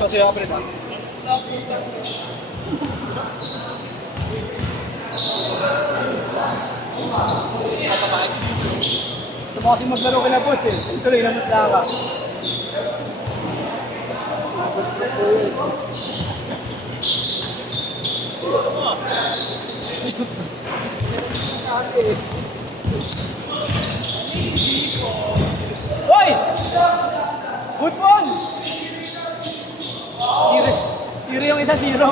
Kasi apre ba? Ito mo kasi maglaro ka na boss eh. Tuloy na matla ka. Hoy! Good ball! Zero yung isa, zero.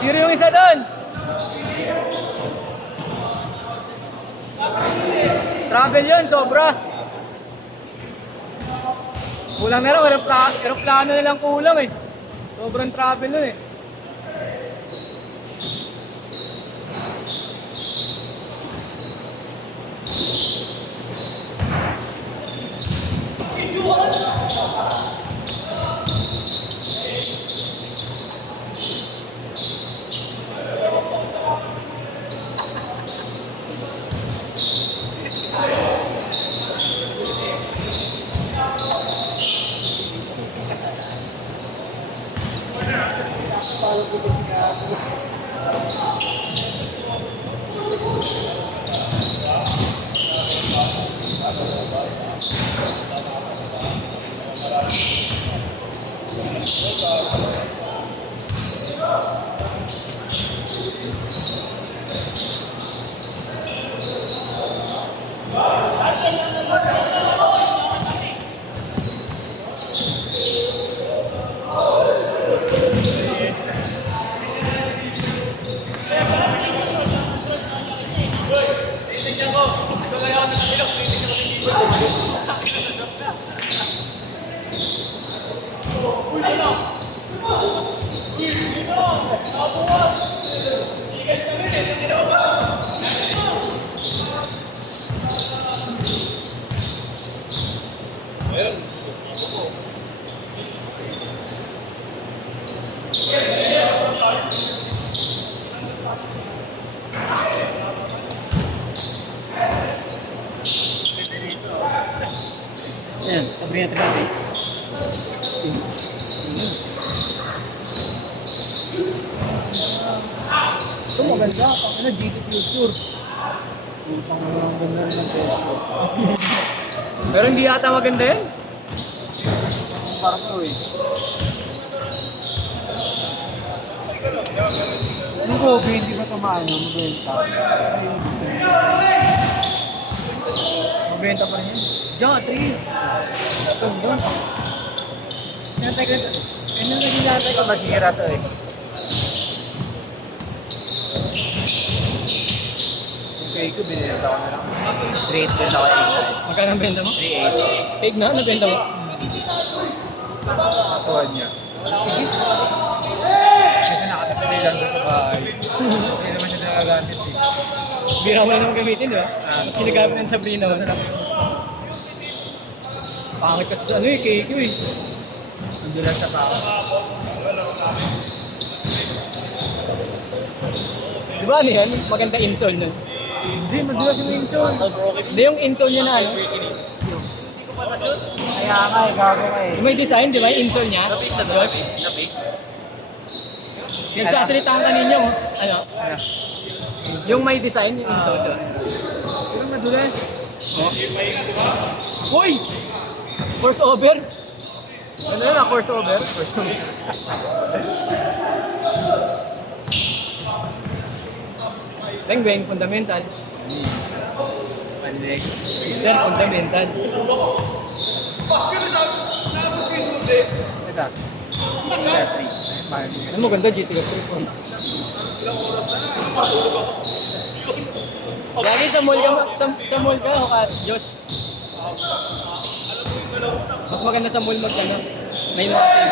Zero yung isa doon. Travel yun, sobra. Kulang na rin, aeroplano na lang kulang eh. Sobrang travel nun eh. Ayan, sabi natin natin. Ito maganda, pang na GT Future. Pang ganda rin ng peso. Pero hindi yata maganda yan. Parang ito eh. Yung Kobe, hindi ba tamaan na mabenta? Mabenta pa rin yun. Diyan, 3. Ito, doon. Hinantay ko ito. Ano na hinantay ko? Masira ito eh. Okay, ko binilita ko na lang. 3.8 din ako eh. Magkano ang benta mo? 3.8. Fake na? Ano benta mo? Katawan niya. Sige. Kasi nakatasali lang doon sa bahay. Hindi naman siya nakagamit eh. Bira mo lang naman gamitin, di ba? Sinagamit ng Sabrina. Pangit kasi sa ano eh, KQ eh. Nandun lang sa tao. Di ba ano yan? Maganda insole nun. Hindi, madulas yung insole. Hindi yung insole niya na ano. Kaya nga eh, gago nga eh. Yung may design, di ba? Yung insole niya. Napik. Nagsasalita ang kaninyo. Ano? Yung may design, yung insole doon. Pero madulas. Oh. Uy! Force over? Ano yun? Force over? Force over. Beng, fundamental. Panleg. Mister, fundamental. Ito. Ano mo ganda? GT ka 3 Lagi sa mall ka, sa mall ka o ka, Diyos? Mas maganda sa mall mag-ano. May natin.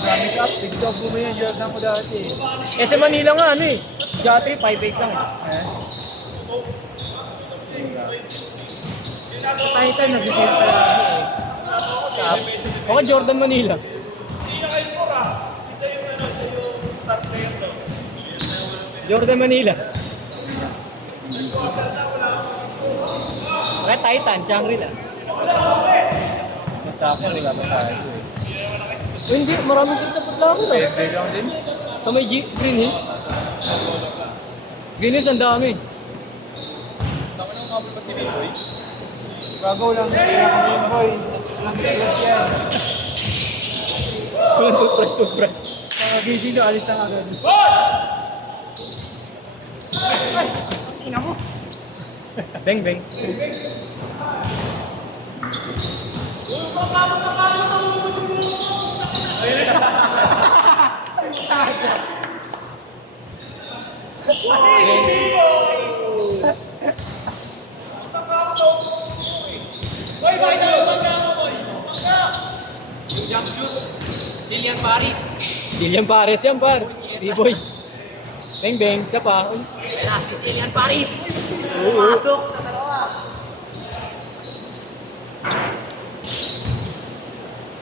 Marami shop, big dog mo yan, Jordan ko dati. Eh sa Manila nga ano eh. Jatri, 5.8 lang eh. Sa Titan, nag-sale pala ako eh. Okay, Jordan Manila. Jordan Manila. Okay, Titan, Shangri-La. Magtapos, rin ka ba tayo eh. Hindi, maraming sa putla ako na. Bebe lang din. Sa may Green Hills. Green Hills ang dami. Tako nang mabul pa si Beboy. Bago lang yung boy. Walang toothbrush yan. Walang toothbrush. Gising na, alis na agad. Ay! Ina mo! Beng, beng. Boy, bakit naman bangga mo, boy? Bangga! Jump shoot. Jillian Paris. Jillian Pares yan, par. B-boy. Beng, beng. Siya pa. Wala, si Jillian Paris. Oo. Pasok sa dalawa.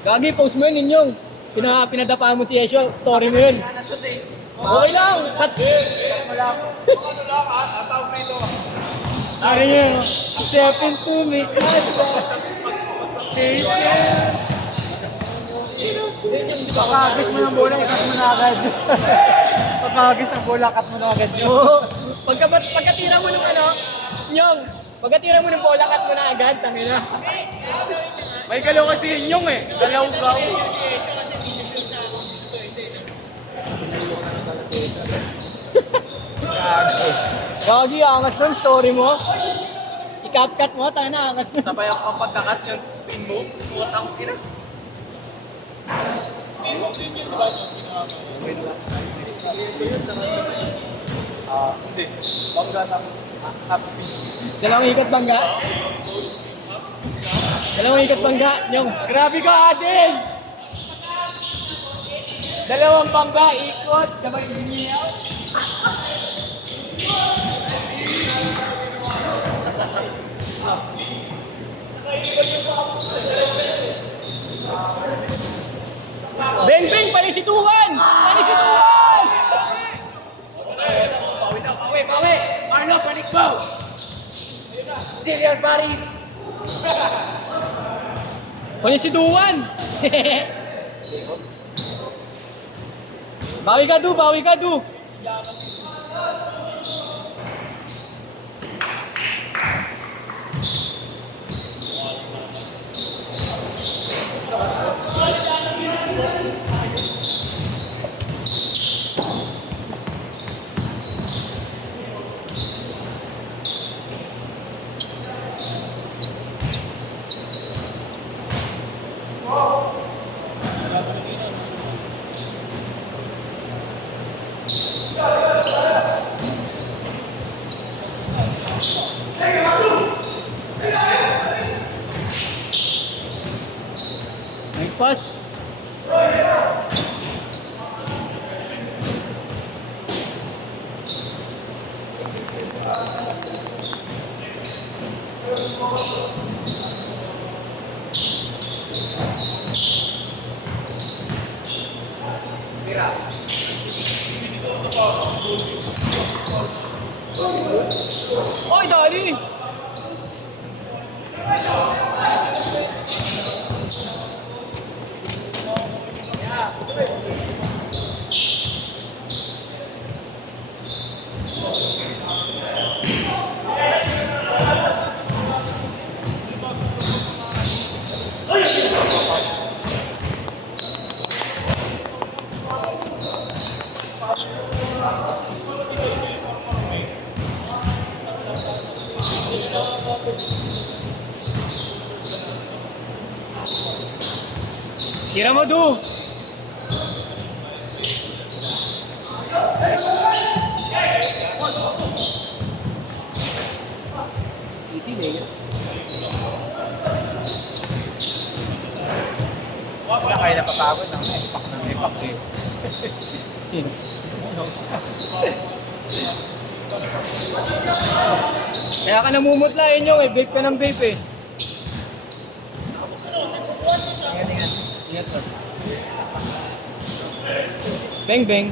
Gagi, post mo yun ninyong. Pinadapaan mo si Yesho. Story mo yun. Na-shoot eh. Okay lang. Cut. Ano lang, atawag na ito. Story niya. Step into me. Pagkagis mo ng bola, ikat mo na agad. Pagkagis ng bola, cut mo na agad. Oo. Pagkatira mo ng ano, Nyong, pagkatira mo ng bola, cut mo na agad. Tangina. May galaw kasi Nyong eh. Galaw-gaw. Gagi, angas nun, story mo. I-cap-cut mo, tayo na, angas nun. Sabay ang pagkakat yung spin move. Putang ina. Spin move din yun, diba? Hindi. Bangga na half spin. Dalawang ikat bangga. Dalawang ikat bangga, Nyong. Grabe ka, Adel! Dalawang bangga, ikot, sabay iniyaw. Beng, beng, palisituhan! Palisituhan! Pawi daw, pawi, pawi! Arlo, panikbaw! Jillian Paris! Palisituhan! Bawi ka, Du! Bawi ka, Du! Nice pass. Oy, dali! Tira mo, Du! Wala kayo napapagod ng epak eh. Sino? Kaya ka namumutla, Nyong eh. Vape ka ng vape eh. Ingat ka. Beng, beng.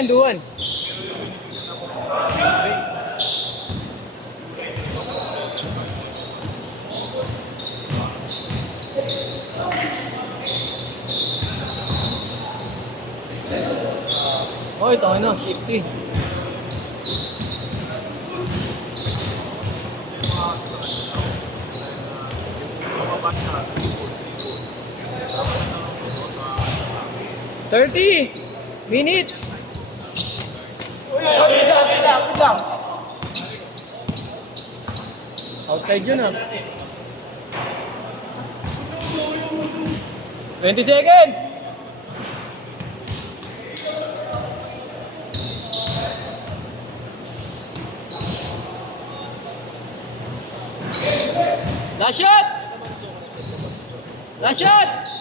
yan, duwan. Oh, ito ano, shifty. "30 minutes." Outside yun ah. 20 seconds. Last shot! Last shot!